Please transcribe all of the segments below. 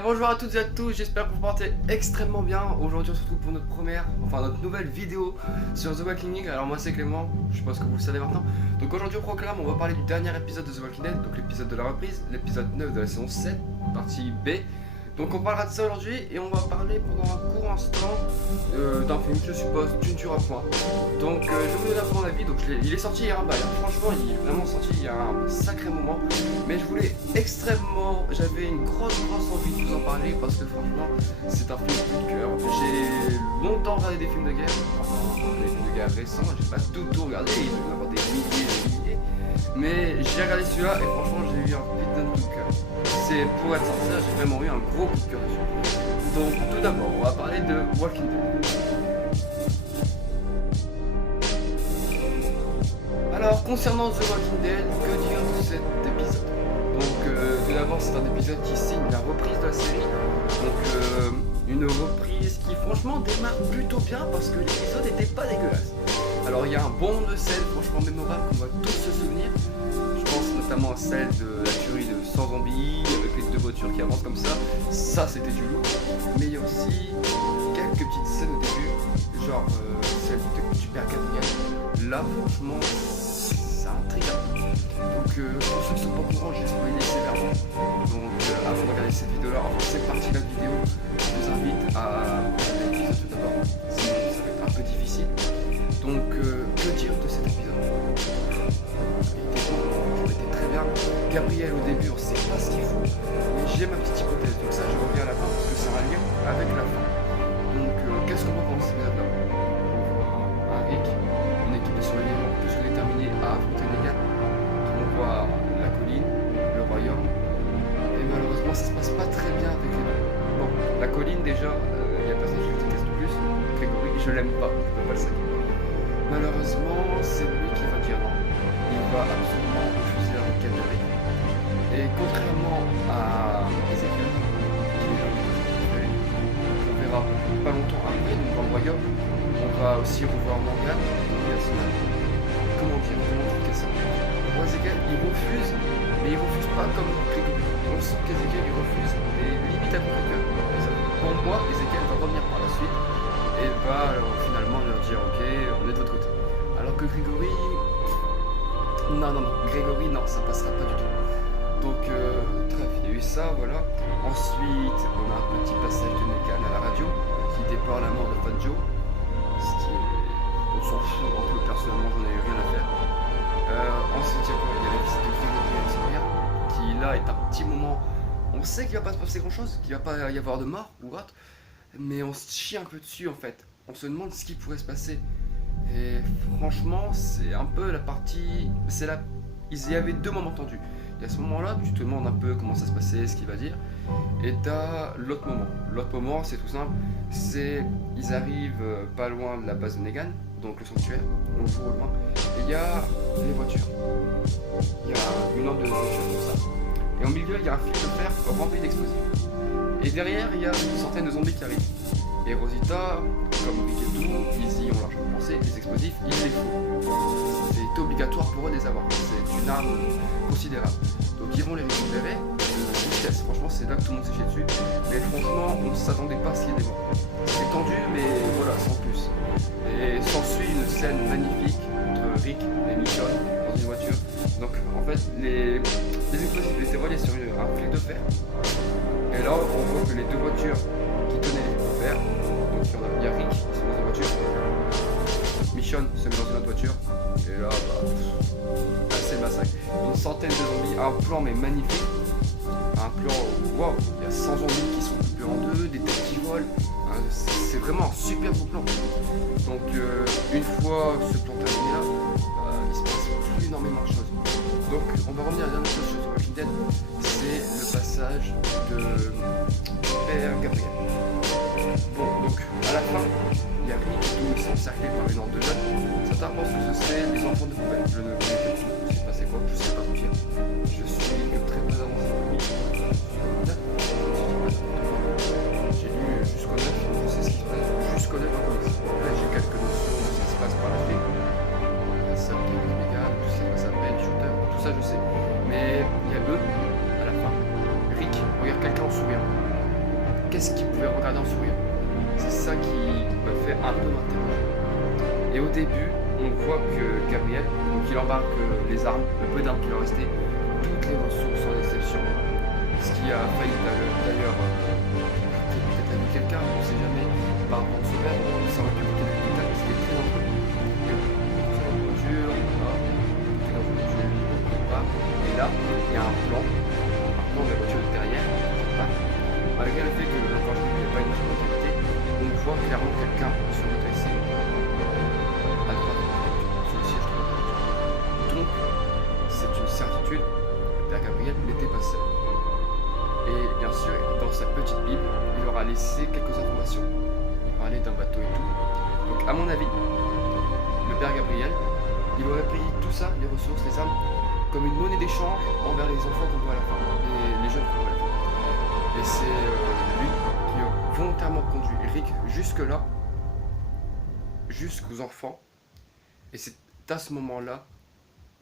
Bien bonjour à toutes et à tous, j'espère que vous portez extrêmement bien. Aujourd'hui on se retrouve pour notre nouvelle vidéo sur The Walking Dead. Alors moi c'est Clément, je pense que vous le savez maintenant. Donc aujourd'hui au programme on va parler du dernier épisode de The Walking Dead, donc l'épisode de la reprise, l'épisode 9 de la saison 7, partie B. Donc on parlera de ça aujourd'hui et on va parler pendant un court instant d'un film, je suppose, Tu ne tueras point. Donc je vais vous donner un peu mon avis, donc il est sorti hier un bail, franchement il est vraiment sorti il y a un sacré moment. Mais je voulais j'avais une grosse envie de vous en parler parce que franchement c'est un film coup de cœur. J'ai longtemps regardé des films de guerre, enfin des films de guerre récents, j'ai pas tout regardé, il doit y en avoir des milliers. Mais j'ai regardé celui-là et franchement j'ai eu un putain de coup de cœur. C'est pour être sincère, j'ai vraiment eu un gros coup de cœur dessus. Donc tout d'abord, on va parler de Walking Dead. Alors concernant The Walking Dead, que dire de cet épisode? Donc tout d'abord c'est un épisode qui signe la reprise de la série. Donc une reprise qui franchement démarre plutôt bien parce que l'épisode n'était pas dégueulasse. Alors il y a un bon nombre de scènes franchement mémorables qu'on va tous se souvenir. Je pense notamment à celle de la tuerie de 100 zombies avec les deux voitures qui avancent comme ça. Ça c'était du lourd. Mais il y a aussi quelques petites scènes au début, genre celle de Super Gabriel. Là franchement c'est intriguant. Donc pour ceux qui sont pas au courant, j'ai spoilé sévèrement. Donc avant de regarder cette vidéo là, enfin cette partie là de vidéo, je vous invite à regarder l'épisode tout d'abord. Sinon ça va être un peu difficile. Donc que dire de cet épisode? Il était très bien. Gabriel au début on sait pas ce qu'il faut. Mais j'ai ma petite hypothèse, donc ça je reviens à la fin parce que c'est un lien avec la fin. Donc qu'est-ce qu'on voit pendant cet épisode là? On voit un Rick, une équipe de surveillants plus que déterminée à affronter Negan. On voit la colline, le royaume. Et malheureusement ça se passe pas très bien avec les deux. Bon, la colline déjà, il y a personne qui le déteste le plus. Grégory, je l'aime pas, je peux pas le saluer. Malheureusement, c'est lui qui va dire non. Il va absolument refuser la requête de Rick. Et contrairement à Ezekiel, qui est on verra pas longtemps après, donc dans le royaume, on va aussi revoir Morgan, comment expliquer ça? Pour Ezekiel, il refuse, mais il refuse pas comme Grégory. On sent qu'Ezekiel il refuse, et limite à contre-cœur. Pour moi, Ezekiel va revenir par la suite et va finalement leur dire ok, on est de votre côté. Alors que Grégory, Grégory non, ça passera pas du tout. Donc bref, il y a eu ça, voilà. Ensuite, on a un petit passage de Negan à la radio qui déplore la mort de Fat Joe. Ce qui est... on s'en fout un peu, personnellement, j'en ai eu rien à faire. Ensuite, il y a la visite de Grégory avec son père, qui là est un petit moment. On sait qu'il va pas se passer grand chose, qu'il va pas y avoir de mort ou autre, mais on se chie un peu dessus en fait. On se demande ce qui pourrait se passer. Et franchement, c'est un peu la partie. Il y avait deux moments tendus. Et à ce moment-là, tu te demandes un peu comment ça se passait, ce qu'il va dire. Et t'as l'autre moment. L'autre moment, c'est tout simple. Ils arrivent pas loin de la base de Negan, donc le sanctuaire. On le voit au loin. Et il y a les voitures. Il y a une lampe de voiture comme ça. Et au milieu, il y a un fil de fer rempli d'explosifs. Et derrière, il y a une centaine de zombies qui arrivent. Et Rosita, comme Rick et tout, ils y ont largement pensé, les explosifs, il les faut. C'est obligatoire pour eux de les avoir. C'est une arme considérable. Donc ils vont les récupérer de justesse. Franchement, c'est là que tout le monde s'est chié dessus. Mais franchement, on ne s'attendait pas à ce qu'il y ait des morts. C'est tendu, mais voilà, sans plus. Et s'ensuit une scène magnifique entre Rick et Michonne dans une voiture. Donc en fait, les explosifs étaient reliés sur un fil de fer. Et là, on voit que les deux voitures qui tenaient les fils de fer, donc il y a Rick qui se met dans une voiture, Michonne se met dans une autre voiture, et là, c'est le massacre. Une centaine de zombies, un plan mais magnifique, un plan, waouh, il y a 100 zombies qui sont coupés en deux, des têtes qui volent, c'est vraiment un super beau plan. Donc une fois ce plan terminé là, il se passe plus énormément de choses. Donc on va revenir à la dernière chose sur Walking Dead, c'est le passage de Père Gabriel. Bon, donc à la fin, il y a Rick où ils sont encerclés par une horde de jeunes. Certains pensent que ce serait les enfants de poubelle. Je ne connais pas tout, je sais pas c'est quoi, je sais pas vous dire. Je suis que très peu avancé dans le livre. J'ai lu jusqu'au 9, je sais ce qui se passe jusqu'au 9 en comics. Après j'ai quelques notions de ce qui se passe par la suite. Ça, tout ça, ça s'appelle, shooter, tout ça je sais. Mais il y a eux, à la fin. Rick regarde quelqu'un en souriant. qu'est-ce qu'il pouvait regarder en souriant. C'est ça qui me fait un peu m'interroger. Et au début, on voit que Gabriel, donc il embarque les armes, le peu d'armes qu'il leur restait, toutes les ressources sans exception. Ce qui a failli d'ailleurs peut-être avec quelqu'un, on ne sait jamais, par rapport à son père, ça aurait pu coûter le total, c'était très dangereux. C'est dans une voiture, c'est dans une voiture, et là, il y a un plan, de la voiture de derrière, malgré le fait que quand je n'y avait pas une voiture d'activité, on voit clairement quelqu'un se redresser à droite sur le siège de la voiture. Donc, c'est une certitude, le père Gabriel n'était pas seul. Et bien sûr, dans sa petite Bible, il aura laissé quelques informations. Il parlait d'un bateau et tout. Donc, à mon avis, le père Gabriel, il aurait pris tout ça, les ressources, les armes, comme une monnaie d'échange envers les enfants qu'on voit à la fin, les jeunes qu'on voit à la fin. Et c'est lui qui a volontairement conduit Rick jusque-là, jusqu'aux enfants. Et c'est à ce moment-là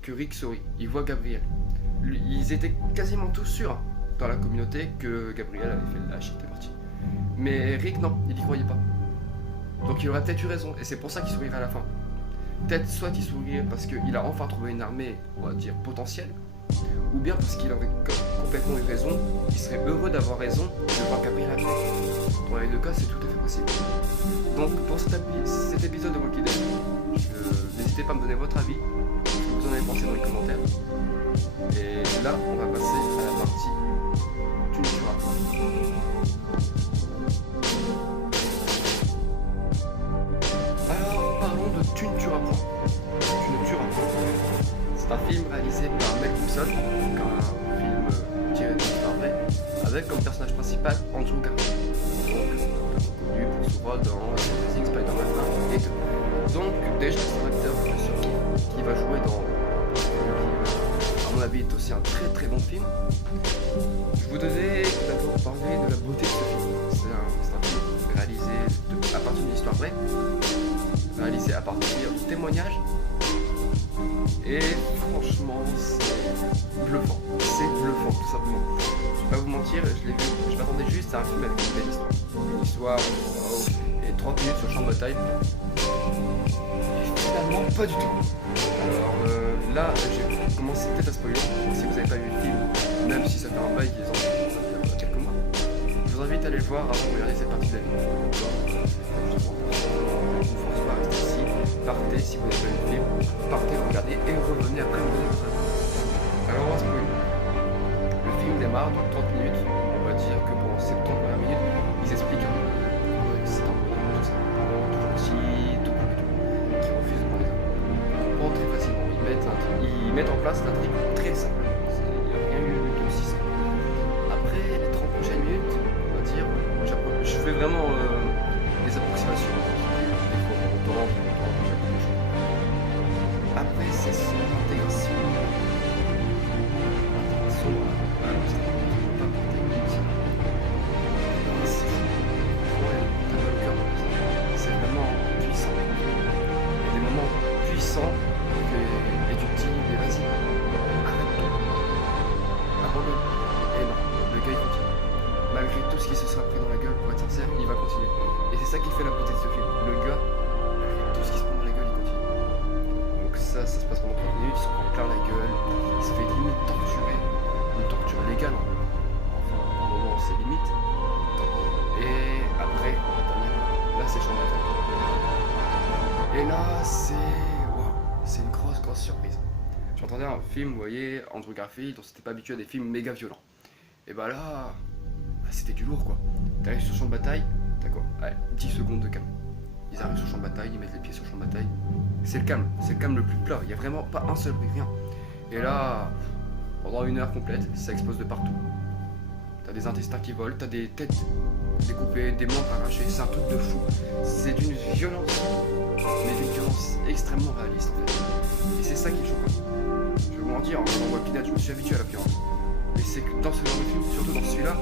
que Rick sourit. Il voit Gabriel. Ils étaient quasiment tous sûrs dans la communauté que Gabriel avait fait le lâche, il était parti. Mais Rick, non, il n'y croyait pas. Donc il aurait peut-être eu raison, et c'est pour ça qu'il sourirait à la fin. Peut-être soit il sourirait parce qu'il a enfin trouvé une armée, on va dire, potentielle, ou bien parce qu'il aurait complètement eu raison, il serait heureux d'avoir raison de voir Gabriel à mort. Dans les deux cas, c'est tout à fait possible. Donc pour cet épisode de Walking Dead, n'hésitez pas à me donner votre avis, ce que vous en avez pensé dans les commentaires. Et là, on va passer à la partie Tu ne tueras pas. Alors, parlons de Tu ne tueras pas. Tu ne tueras pas. C'est un film réalisé par Mel Gibson, donc un film tiré d'une histoire vraie, avec comme personnage principal Andrew Garfield. Donc, connu pour son rôle dans Amazing Spider-Man 1 et 2. Donc, déjà, c'est un acteur que je surkiffe, qui va jouer dans à mon avis est aussi un très très bon film. Je vous devais d'abord parler de la beauté de ce film. C'est un film réalisé à partir d'une histoire vraie, réalisé à partir de témoignages, et franchement c'est bluffant. C'est bluffant tout simplement. Je vais pas vous mentir, je l'ai vu, je m'attendais juste à un film avec une belle histoire. Une histoire et 30 minutes sur le champ de bataille. Et finalement pas du tout. Alors là, j'ai commencé peut-être à spoiler, si vous n'avez pas vu le film, même si ça fait un bail qu'ils ont fait quelques mois, je vous invite à aller le voir avant de regarder cette partie de la vidéo. Je ne vous force pas à rester ici, partez si vous n'avez pas vu le film, partez, regardez et revenez après me donner votre avis. Alors on va spoiler. Le film démarre dans 30 minutes, on va dire que pendant ces 30 premières minutes, ils expliquent c'est un peu tout ça, tout gentil, tout qui refuse de prendre les armes. Très facilement, ils mettent en place un truc très simple. Il n'y a rien eu de si simple. Après les 30 prochaines minutes, on va dire, je fais vraiment des approximations. Des fois longtemps, après c'est son intégration. L'intégration, pas porter une mission. C'est fou. T'as mal au cœur. C'est vraiment puissant. Il y a des moments puissants. Et tu te dis, mais vas-y, arrête-toi, abandonne. Et non, le gars il continue. Malgré tout ce qui se sera pris dans la gueule, pour être sincère, il va continuer. Et c'est ça qui fait la beauté de ce film. Le gars, malgré tout ce qui se prend dans la gueule, il continue. Donc ça se passe pendant 30 minutes, il se prend plein la gueule, il se fait limite torturer. Une torture légale, hein. Enfin, à un moment c'est limite. Et après, là c'est champ de bataille. Et là c'est une grosse surprise. J'entendais un film, vous voyez, Andrew Garfield, on s'était pas habitué à des films méga violents. Et bah là, c'était du lourd quoi. T'arrives sur le champ de bataille, t'as quoi? Allez, 10 secondes de calme. Ils arrivent sur le champ de bataille, ils mettent les pieds sur le champ de bataille. C'est le calme le plus plat, il n'y a vraiment pas un seul bruit, rien. Et là, pendant 1 heure complète, ça explose de partout. T'as des intestins qui volent, t'as des têtes découpées, des membres arrachés, c'est un truc de fou. C'est d'une violence, mais d'une violence extrêmement réaliste en fait. Et c'est ça qui est choquant. Je vais vous mentir, en Walking Dead, je me suis habitué à la violence. Mais c'est que dans ce genre de film, surtout dans celui-là,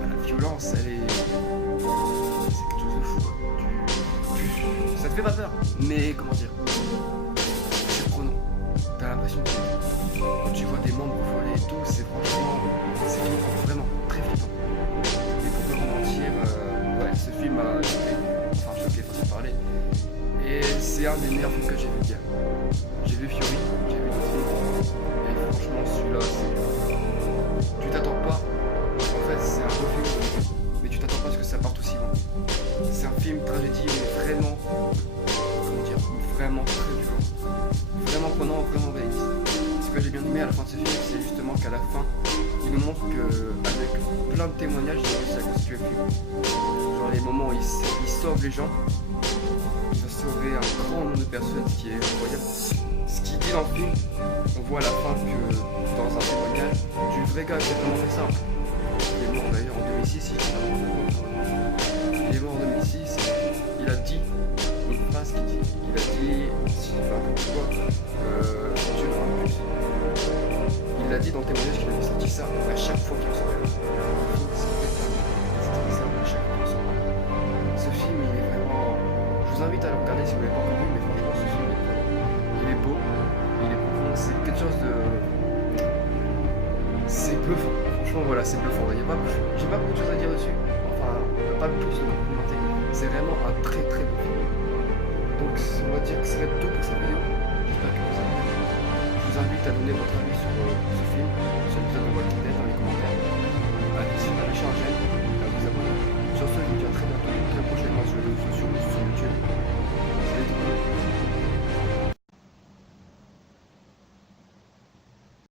la violence, elle est... c'est quelque chose de fou. Ça te fait pas peur, mais comment dire, c'est prenant. T'as l'impression que quand tu vois des membres voler et tout, c'est franchement... c'est flippant, vraiment, très flippant. Et pour pas vous mentir... un des meilleurs films que j'ai vu hier. J'ai vu Fury, j'ai vu le film, et franchement celui-là, tu t'attends pas. En fait, c'est un beau film, mais tu t'attends pas à ce que ça parte aussi loin. C'est un film tragédie, mais vraiment, comment dire, vraiment très violent, vraiment prenant, vraiment réaliste. Ce que j'ai bien aimé à la fin de ce film, c'est justement qu'à la fin, il nous montre qu'avec plein de témoignages, il a réussi à constituer le film. Genre les moments où il sauve les gens, il va sauver un grand nombre de personnes, ce qui est incroyable. Ce qu'il dit dans le film, on voit à la fin que dans un témoignage du vrai gars qui a vraiment fait ça. Il est mort d'ailleurs en 2006, il est mort en 2006, il a dit une phrase qu'il dit, il a dit, si je fais un peu de quoi, Dieu me rend plus. Il l'a dit dans le témoignage qu'il avait sorti ça à chaque fois qu'il recevait c'était ça à chaque fois qu'il recevait. Ce film il est vraiment, je vous invite à le regarder si vous l'avez pas encore vu, mais franchement ce film il est beau, il est profond, c'est quelque chose de, c'est bluffant, franchement voilà, c'est bluffant, j'ai pas beaucoup de choses à dire dessus, enfin pas plus de commenter, c'est vraiment un très très beau film. Donc on va dire que ça va être tout pour cette vidéo, j'espère que vous avez aimé. Je vous invite à donner votre avis sur ce film, sur l'épisode de Walking Dead dans les commentaires, à lâcher un j'aime, à vous abonner. Sur ce, je vous dis à très bientôt, très prochainement sur les réseaux sociaux, sur YouTube. Salut tout le monde.